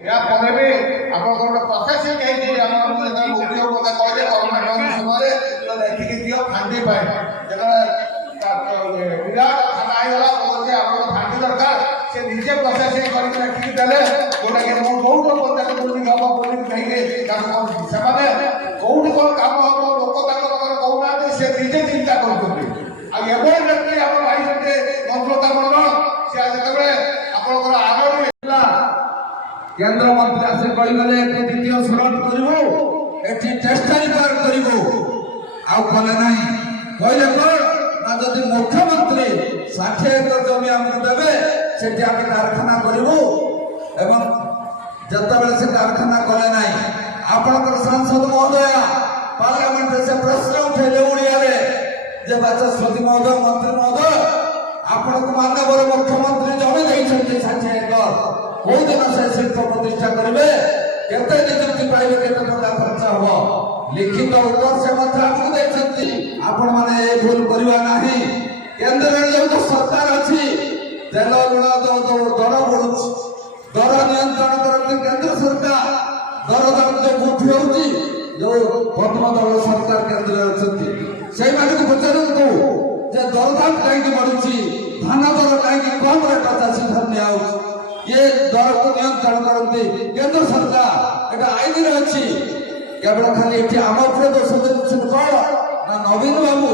यापर भी आप प्रोसेस मुख्य कथा कहले गवर्नमेंट समय देखिए दियो फांडी पाए विराट खाना आईगला बोलते आप फांडी दरकार से निजे प्रोसेसिंग करके रखिक देले जोटा कि बहुत पंचायत बोली हम बोली कहीं से कौटी कौन काम हम लोक कहना से निजे चिंता करते आम भाई मंत्रणा मंडल से जो आप आगे केंद्र मंत्री आसे कहीगले द्वितीय सुरट करूँ एटी टेस्टाइकार करूँ आले ना कहले कौन ना जदि मुख्यमंत्री 60 एकड़ जमी आमको देवे से कारखाना करूँ एवं जिते से कारखाना कले ना आपणकर सांसद महोदय पार्लियामेंट से प्रश्न उठेले ओडिया जे बाचस्पति महोदय मंत्री महोदय आपण को माननीय मुख्यमंत्री जमी देते 60 एकड़ कौ दिन से शिल्प प्रतिष्ठा करेंगे केते नियुक्ति पाइबे केते टका खर्च हम लिखित उत्तर से आपको देखते आपण माने भूल करवा नहीं केंद्र में जो सरकार अच्छी तेल लुण जो दर बढ़ु दर नियंत्रण करते केंद्र सरकार दर दाम जो वृद्धि होती जो प्रथम दल सरकार केंद्र अच्छी से पचारतु जे दरदाम कहीं बढ़ुची धान दर कहीं कम रेट चाषी धन्य ये दर को नियंत्रण करते केंद्र सरकार एटा आईन अच्छी केवल खाली ये आम उपरे दोष देते कौन ना नवीन बाबू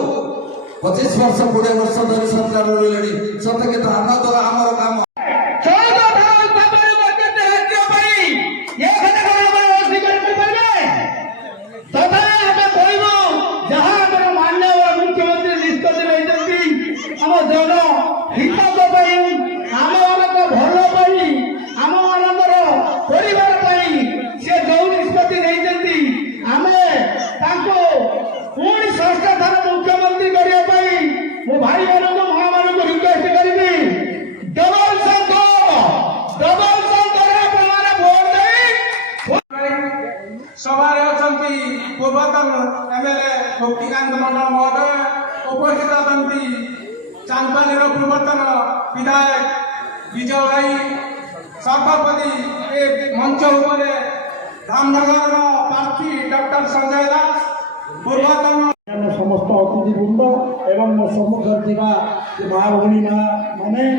25 वर्ष 20 वर्ष धरी सरकार रही सत के धान दर आमर काम पूर्वतन एमएलए भक्तिकांत मंडल महोदय उपस्थित अछंती चांदपाली पूर्वतन विधायक विजय भाई सभापति ए मंच उपरे धामनगर प्रार्थी डॉक्टर संजय दास पूर्वतन समस्त अतिथिवृंद एवं मो सम्मुखें माँ भौणी माने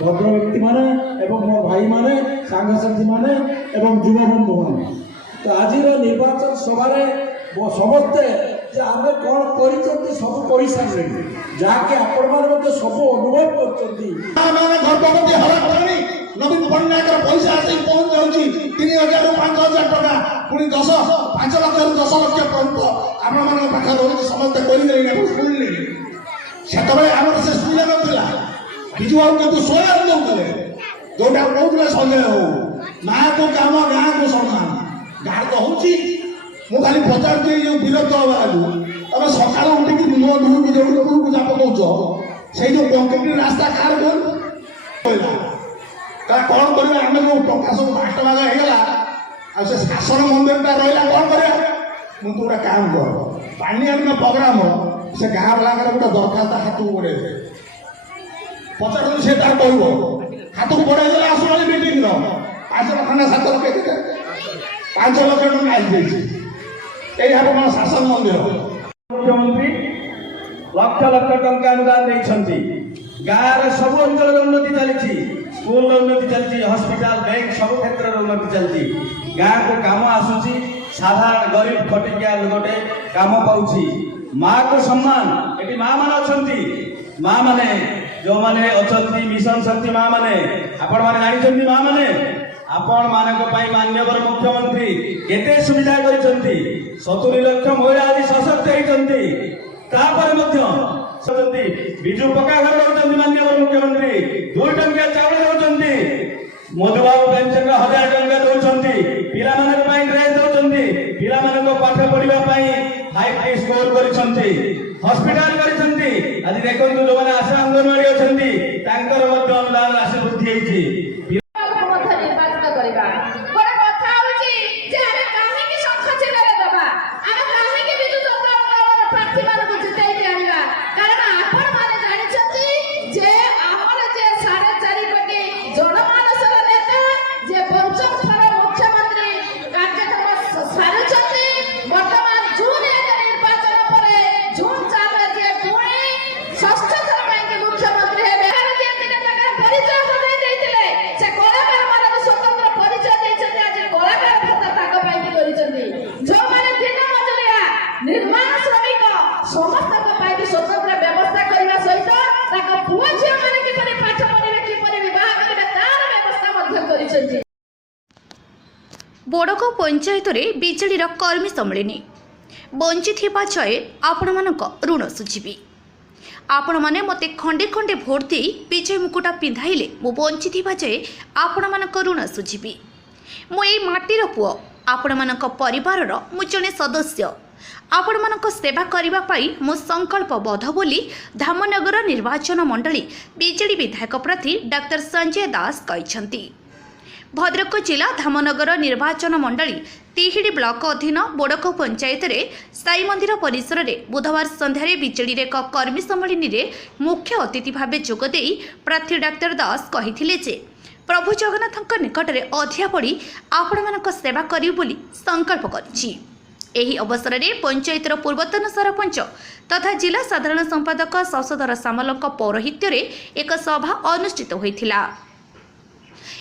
भद्र व्यक्ति माने एवं मो भाई माने सांगसाथी माने एवं युवा बंधु माने तो आज निर्वाचन सभारे समस्ते आम कौन कर सब कही सारे जहाँकि आपण सब अनुभव गर्भवती हराणी नवीन पट्टनायक पैसा आस पहुंच जाऊँगी 3000 ରୁ 5000 टका पुणी 5 लाख ରୁ 10 लाख पर्यंत आपण पाखे रोज समस्ते कही शुणिले से आम से सुविधा नाला विजु बाबू कितु सोया दौले जोटा कहते संजय हो माँ को काम गाँ को सम्मान गाँ तो हूँ ମୁଁ ଖାଲି ପଚାରୁଛି ଯେଉଁ ବିରକ୍ତ ହେବା ତମେ ସକାଳୁ ଉଠିକି ମୁହଁ ଧୁଇକି ଯେଉଁ ଉପରକୁ ଚାପ କହୁଛ ସେଇ ଯେଉଁ କଂକ୍ରିଟ ରାସ୍ତା କାହାର କହିଲା ତାହା କ'ଣ କରିବା ଆମେ ଯେଉଁ ଟଙ୍କା ସବୁ ବାଟ ଭାଗ ହେଇଗଲା ଆଉ ସେ ଶାସନ ମନ୍ଦିରଟା ରହିଲା କ'ଣ କରିବା ମୁଁ ତୁ ଗୋଟେ କାମ କର ପାଣି ଆଣିନ ପ୍ରୋଗ୍ରାମ ସେ ଗାଁ ବାଲାଙ୍କର ଗୋଟେ ଦରଖାସ୍ତ ହାତକୁ ବଢ଼େଇବେ ପଚାରୁଛନ୍ତି ସେ ତାର କହିବ ହାତକୁ ବଢ଼େଇ ଦେଲେ ଆସୁନାହାନ୍ତି ମିଟିଂର 5 ଲକ୍ଷ ନା 7 ଲକ୍ଷ କେତେ 5 ଲକ୍ଷ ଟଙ୍କା ଆସିଯାଇଛି शासन मंदिर मुख्यमंत्री लक्ष लक्ष टंका अनुदान देते गाँव सब अंचल उन्नति चली स्कूल उन्नति चलती हॉस्पिटल बैंक सब क्षेत्र में उन्नति चलती गाँव को काम आसूसी साधारण गरीब खटिकिया लोटे काम पाऊँ माँ को सम्मान ये माँ मान अच्छा माँ मैंने जो मैंने अच्छा मिशन शक्ति माँ मैंने आपण मैंने जानते माँ मैंने आपण मानक माननीय मुख्यमंत्री केते सुविधा करछंती 70 लाख महिला आज सशक्त होती विजु पक्का घर रोचंती माननीय मुख्यमंत्री 2 टंकिया चावल रोचंती मधुबाबू पेंशन 1000 टंका दौरान पिला ड्रेस दौरान पिला पाठ पढ़ा हाई स्कोर कर हॉस्पिटल कर आज देखो जो मैंने आशा अंगनवाड़ी अच्छा अनुदान राशि वृद्धि होती जनमानस नेता जे पंचम थर बोड़क पंचायत बिजेडीर कर्मी सम्मिलनी बंची जाए आपण ऋण सुझी आपण मैंने मत खंडे खंडे भोट दे विजय मुकुटा पिंधाइले मु बंची जाए आपण ऋण सुझी मुई माटीर पुओ आपण परिवार मु जड़े सदस्य आपण सेवा करने मो संकल्पबद्ध बोली धामनगर निर्वाचन मंडली बिजेडी विधायक प्रार्थी डॉक्टर संजय दास कहते। भद्रक जिला धामनगर निर्वाचन मंडली तिहिडी ब्लॉक अधीन बोड़क पंचायत रे साई मंदिर परिसर में बुधवार संध्यारे बिजेडी एक कर्मी सम्मिलनी रे मुख्य अतिथि भाव जोगदे प्रार्थी डॉक्टर दास कहिथिले जे प्रभु जगन्नाथ निकट में अधिया पड़ी आपण सेवा करी बोली संकल्प करिछि। एही अवसर में पंचायतर पूर्वतन सरपंच तथा जिला साधारण संपादक शशधर सामल पौरोहित्य एक सभा अनुष्ठित होइथिला।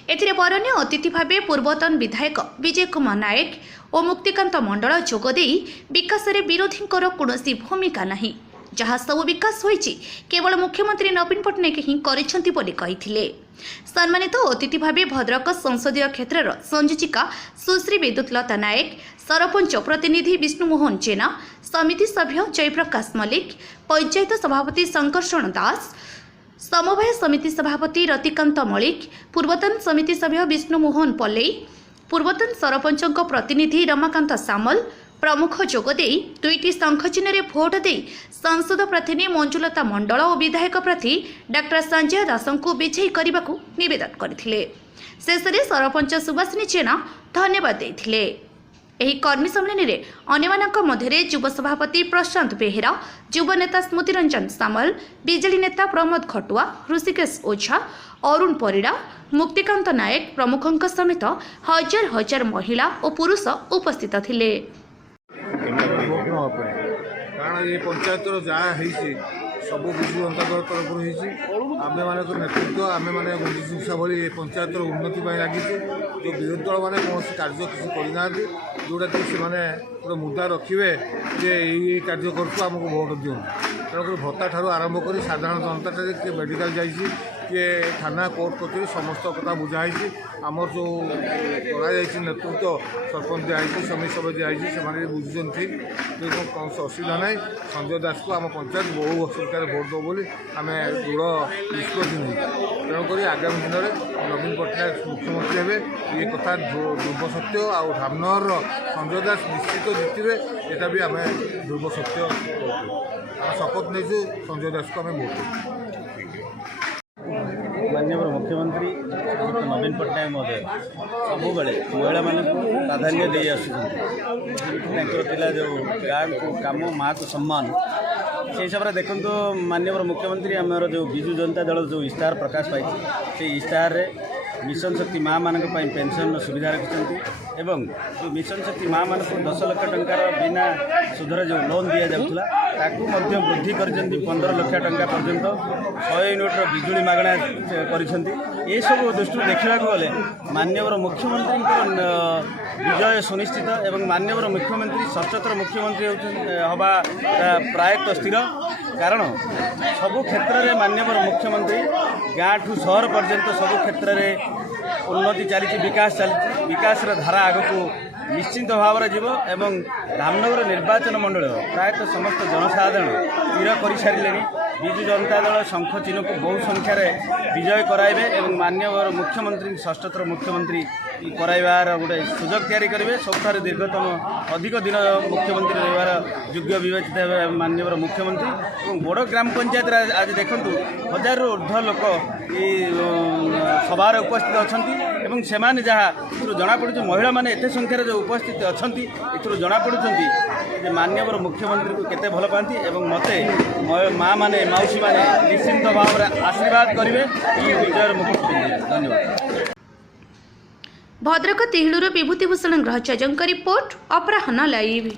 एथिरे बरण्य अतिथि भावे पूर्वतन विधायक विजय कुमार नायक और मुक्तिकांत मंडल जोगदे विकास रे विरोधी कौनसी भूमिका नहीं, जहाँ सब विकास होइछि केवल मुख्यमंत्री नवीन पट्टनायक ही करिसेंति बोली कहिथिले। सम्मानित अतिथि भावे भद्रक संसदीय क्षेत्र संयोजिका सुश्री विद्युतलता नायक, सरपंच प्रतिनिधि विष्णुमोहन जेना, समिति सभ्य जयप्रकाश मल्लिक, पंचायत सभापति शंकरशरण दास, समवाय समिति सभापति रतिकांत मल्लिक, पूर्वतन समिति सभ्य विष्णुमोहन पल्लई, पूर्वतन सरपंच प्रतिनिधि रमाकांत सामल प्रमुख जोगदे दुईटी शंखचिन्ह रे भोट दे सांसद प्रार्थी मंजुलता मंडल और विधायक प्रार्थी डॉक्टर संजय दास को विजयी करने को निवेदन करथिले। शेष में सरपंच सुभाषिनी जेना धन्यवाद देथिले। एही कर्मी सम्मेलन में अन्यमानक मध्य युव सभापति प्रशांत बेहेरा, युव नेता स्मृति रंजन सामल, बिजेडी नेता प्रमोद खटुआ, ऋषिकेश ओझा, अरुण परिड़ा, मुक्तिकांत नायक प्रमुखों समेत हजार हजार महिला और पुरुष उपस्थित थिले। कारण ये पंचायत जहाँ सब विजु जनता दल तरफ आमे मान नेतृत्व आमे मैंने गुंडा भाई ये पंचायत उन्नति लगी जो विरोधी दल मैंने कौन कार्य किसी करना जोटा कि से गोटे मुद्दा रखिए जे ये कार्य करमको भोट दियो तेणुक भत्ता ठार आरंभ कर साधारण जनता किए मेडिकल जाइए किए थाना कोर्ट कचेरी समस्त कथा बुझाई आमर जो कर नेतृत्व सरपंच दिखाई समिति सभा दिखाई से बुझुन ठीक कौन असुविधा ना। संजय दास को आम पंचायत बहु संख्यार भोट दो बोली आम दृढ़ निष्पत्ति नहीं तेणुक आगामी दिन में नवीन पट्टनायक मुख्यमंत्री हे ये कथा ध्रुव सत्य आउ धामनगर संजय दास निश्चित जितने यहाँ भी आम ध्रुव सत्य आम शपथ नहीं संजय दास को आम भोट माननीय मुख्यमंत्री नवीन पट्टनायक महोदय सबुबले महिला मान प्राधान्य दे आसुला जो गाँ को कम माँ को सम्मान से हिसाब से देखो माननीय मुख्यमंत्री आमर जो विजु जनता दल जो इस्ताहार प्रकाश पाई से इस्ताहार मिशन शक्ति माँ मान पेंशन सुविधा रखिंट एवं जो मिशन शक्ति माँ मान 10 लाख टंकार बिना सुधर जो लोन दि जाऊला ताकू वृद्धि कर 15 लाख टंका पर्यंत 100 यूनिट्र बिजुली मागणा कर सब दृष्टि देखा गले माननीय मुख्यमंत्री विजय सुनिश्चित एवं माननीय मुख्यमंत्री सचोटर मुख्यमंत्री हवा प्रायत स्थिर कारण सबु क्षेत्र में माननीय मुख्यमंत्री गाँ ठू सहर पर्यंत सबु क्षेत्र में उन्नति चली विकास विकास धारा आग को निश्चिंत भाव में जीव एवं धामनगर निर्वाचन मंडल प्रायतः समस्त जनसाधारण स्थिर कर सारे विजु जनता दल शंख चिन्ह को बहु संख्यार विजय कराइबे एवं माननीय मुख्यमंत्री षष्ठथर मुख्यमंत्री कराइबार गोटे सुजोग तैयारी करेंगे सबुठ दीर्घतम अधिक दिन मुख्यमंत्री रही योग्य विवेचित है माननीय मुख्यमंत्री और बड़ ग्राम पंचायत आज देखूँ 1000 ऊर्ध्व लोक सभार उपस्थित अच्छा से जहाँ जनापड़ महिला मैंने एत संख्यार जो उपस्थित अच्छा ए जनापड़ माननीय मुख्यमंत्री को केते भल पाती और मत माँ मैंने मौसी मैंने निश्चिंत भाव में आशीर्वाद करेंगे विजय मुख्यमंत्री। धन्यवाद। भद्रक तिहिड़ू विभूतिभूषण ग्रहचर्य रिपोर्ट अपराह्न लाइव।